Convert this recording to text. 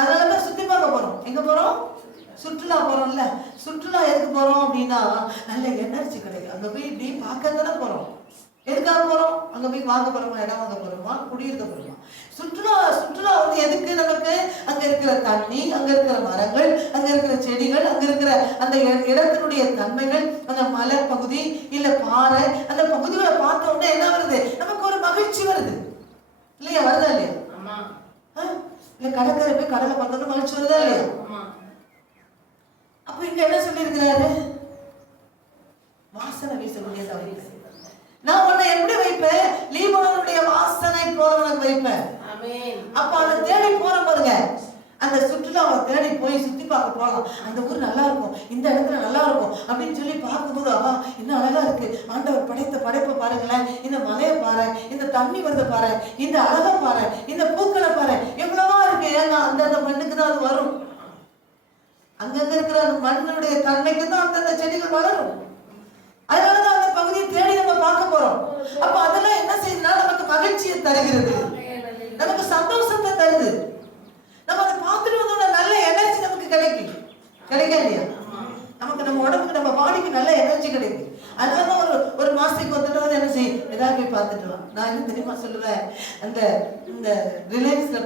அதனாலதான் சுத்தி பார்க்க போறோம். எங்க போறோம்? சுற்றுலா போறோம்ல. சுற்றுலா எதுக்கு போறோம் அப்படின்னா நல்ல எனர்ஜி கிடைக்கும். அங்க போய் இப்படி பார்க்க தானே போறோம். எதுக்காக போறோம்? அங்க போய் வாங்க போறோமா, இடம் வாங்க போறோமா, குடியிருக்க போறோமா? சுற்றுலா வந்து எதுக்கு நமக்கு? அங்க இருக்கிற தண்ணி, அங்க இருக்கிற மரங்கள், அங்க இருக்கிற செடிகள், அங்க இருக்கிற அந்த இடத்தினுடைய தன்மைகள், அந்த மலை பகுதி இல்ல பாறை, அந்த பகுதிகளை பார்த்த உடனே என்ன வருது? நமக்கு ஒரு மகிழ்ச்சி வருது இல்லையா? வருதா இல்லையா? இல்ல கடற்கரை போய் கடலை பார்த்தோம்னா மகிழ்ச்சி வருதா இல்லையா? அப்ப இங்க என்ன சொல்லி இருக்கிறாரு? வாசனை வீசக்கூடிய தவிர நான் உன்னை எப்படி வைப்பேன்? லீபனோனுடைய வாசனை போல உனக்கு வைப்பேன். அப்ப அதை தேடி போற பாருங்க. அந்த சுற்றுலாவை தேடி போய் சுத்தி பார்க்க போகலாம். அந்த ஊர் நல்லா இருக்கும், இந்த இடத்துல நல்லா இருக்கும் அப்படின்னு சொல்லி பார்க்கும்போது ஆஹா இன்னும் அழகா இருக்கு. ஆண்டவர் படைத்த படைப்பை பாருங்களேன். இந்த மலையை பாரு, இந்த தண்ணி வருத பாரு, இந்த அழகை பாரு, இந்த பூக்களை பாரு, எவ்வளவா இருக்கு. ஏன்னா அந்தந்த மண்ணுக்கு தான் அது வரும். அங்கங்க இருக்கிற அந்த மண்ணுடைய தன்மைக்கு தான் அந்தந்த செடிகள் வளரும். அதனாலதான் அந்த பகுதியை தேடி நம்ம பார்க்க போறோம். அப்ப அதெல்லாம் என்ன செய்யுதுன்னா நமக்கு மகிழ்ச்சியை தருகிறது, நமக்கு சந்தோஷத்தை தருது. நம்ம அதை பார்த்துட்டு வந்தோட நல்ல எனர்ஜி நமக்கு கிடைக்கும் இல்லையா? நமக்கு நம்ம உடம்புக்கு நம்ம பாடிக்கு நல்ல எனர்ஜி கிடைக்கும். அதனாலதான் ஒரு மாசத்துக்கு வந்துட்டு என்ன செய்யும், ஏதாவது போய் பார்த்துட்டு. நான் என்ன தெரியுமா சொல்லுவேன், அந்த ரிலையன்ஸ்ல